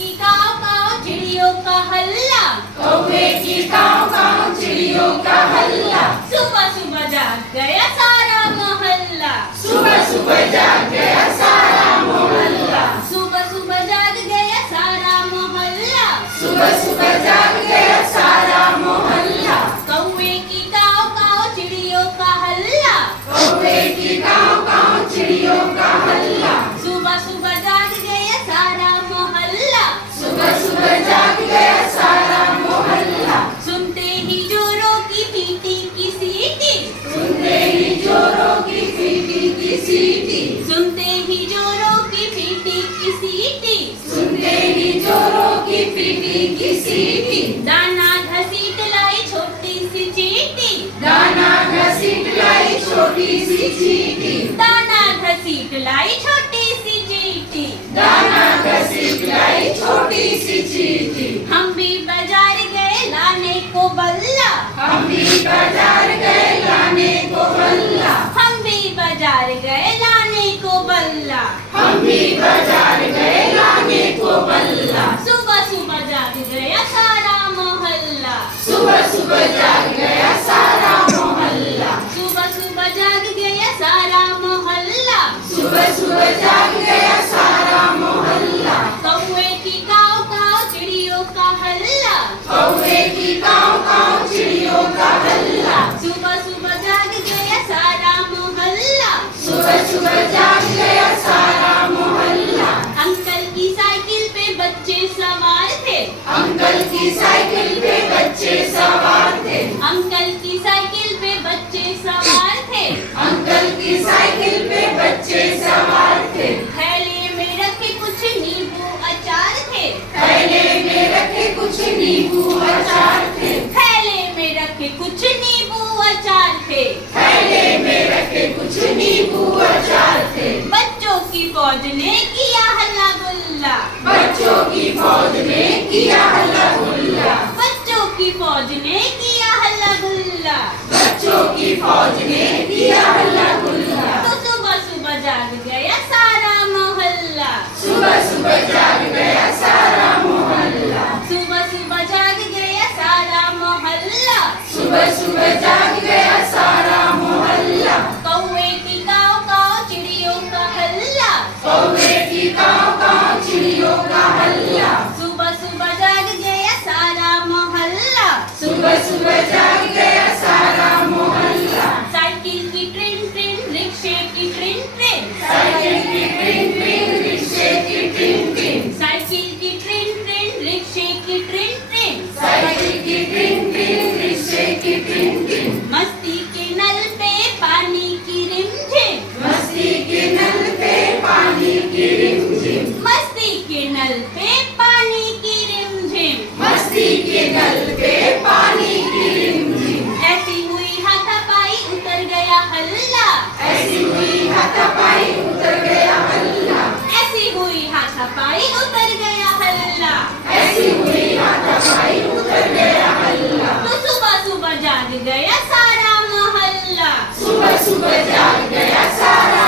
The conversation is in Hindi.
की काव काव चिड़ियों का हल्ला, कौवे की काव काव चिड़ियों का हल्ला। सुबह सुबह जाग गया सारा मोहल्ला, सुबह सुबह जाग गया सारा मोहल्ला। सुबह सुबह जाग गया सारा मोहल्ला, सुबह सुबह जाग गया सारा मोहल्ला। कौवे की काव काव चिड़ियों का हल्ला, कौवे की काव काव चिड़ियों का हल्ला। सुबह सुबह जाग गया सारा मोहल्ला, सुबह सुबह जाग गया सारा मोहल्ला। सुनते ही जोरों की पीटी की सीटी, सुनते ही जोरों की पीटी की सीटी। सुनते ही जोरों की पीटी की सीटी, सुनते ही जोरों की पीटी की सीटी। दाना घसीट लाई छोटी सी चींटी, दाना घसीट लाई छोटी सी चींटी। दाना घसीट लाई छोटी सी चींटी, दाना घसीट लाई छोटी सी चींटी। हम भी बाजार गए लाने को बल्ला, हम भी बाजार गए लाने को बल्ला। हम भी बाजार गए लाने को बल्ला, हम भी बाजार गए लाने को बल्ला। सुबह सुबह जाग गया सारा मोहल्ला, सुबह सुबह जाग गया सारा मोहल्ला। सुबह सुबह जाग गया सारा मोहल्ला, सुबह सुबह जाग गया सारा मोहल्ला। कौवे की काव काव चिड़ियों का हल्ला, कौवे की काव काव चिड़ियों का हल्ला। सुबह सुबह जाग गया सारा मोहल्ला, सुबह सुबह जाग गया सारा मोहल्ला। अंकल की साइकिल पे बच्चे सवार थे, अंकल की साइकिल पे बच्चे सवार थे। अंकल की साइकिल पे बच्चे सवार थे, अंकल की साइकिल पे बच्चे सवार थे। थैले में रखे कुछ नींबू अचार थे, थैले में रखे कुछ नींबू अचार थे। थैले में रखे कुछ नींबू अचार थे, थैले में रखे कुछ नींबू अचार थे। बच्चों की फौज ने किया हल्ला गुल्ला, बच्चों की फौज ने किया हल्ला गुल्ला। बच्चों की फौज ने किया हल्ला गुल्ला, बच्चों की फौज ने किया हल्ला गुल्ला। तो सुबह सुबह जाग गया सारा मोहल्ला, सुबह सुबह जाग गया सारा मोहल्ला। सुबह सुबह जाग गया सारा मोहल्ला, सुबह सुबह जाग गया सारा मोहल्ला। कौवे की काव काव चिड़ियों का हल्ला, कौवे की काव काव चिड़ियों का हल्ला। सुबह सुबह जाग गया सारा मोहल्ला, सुबह सुबह जाग गया सारा मोहल्ला। साइकिल की ट्रिन ट्रिन रिक्शे की ट्रिन ट्रिन, साइकिल की ट्रिन ट्रिन रिक्शे की ट्रिन ट्रिन। साइकिल की ट्रिन ट्रिन रिक्शे की ट्रिन ट्रिन, साइकिल की ट्रिन ट्रिन रिक्शे की ट्रिन ट्रिन। मस्ती के नल पे पानी की रिमझिम, मस्ती के नल पे पानी की रिमझिम। मस्ती के नल पे पानी की रिमझिम, मस्ती के नल पे पानी की रिमझिम। ऐसी हुई हाथापाई उतर गया हल्ला, ऐसी हुई हाथापाई उतर गया हल्ला। ऐसी हुई हाथापाई उतर गया हल्ला, ऐसी हुई हाथापाई उतर गया हल्ला। तो सुबह सुबह जाग गया सारा मोहल्ला, सुबह सुबह जाग गया सारा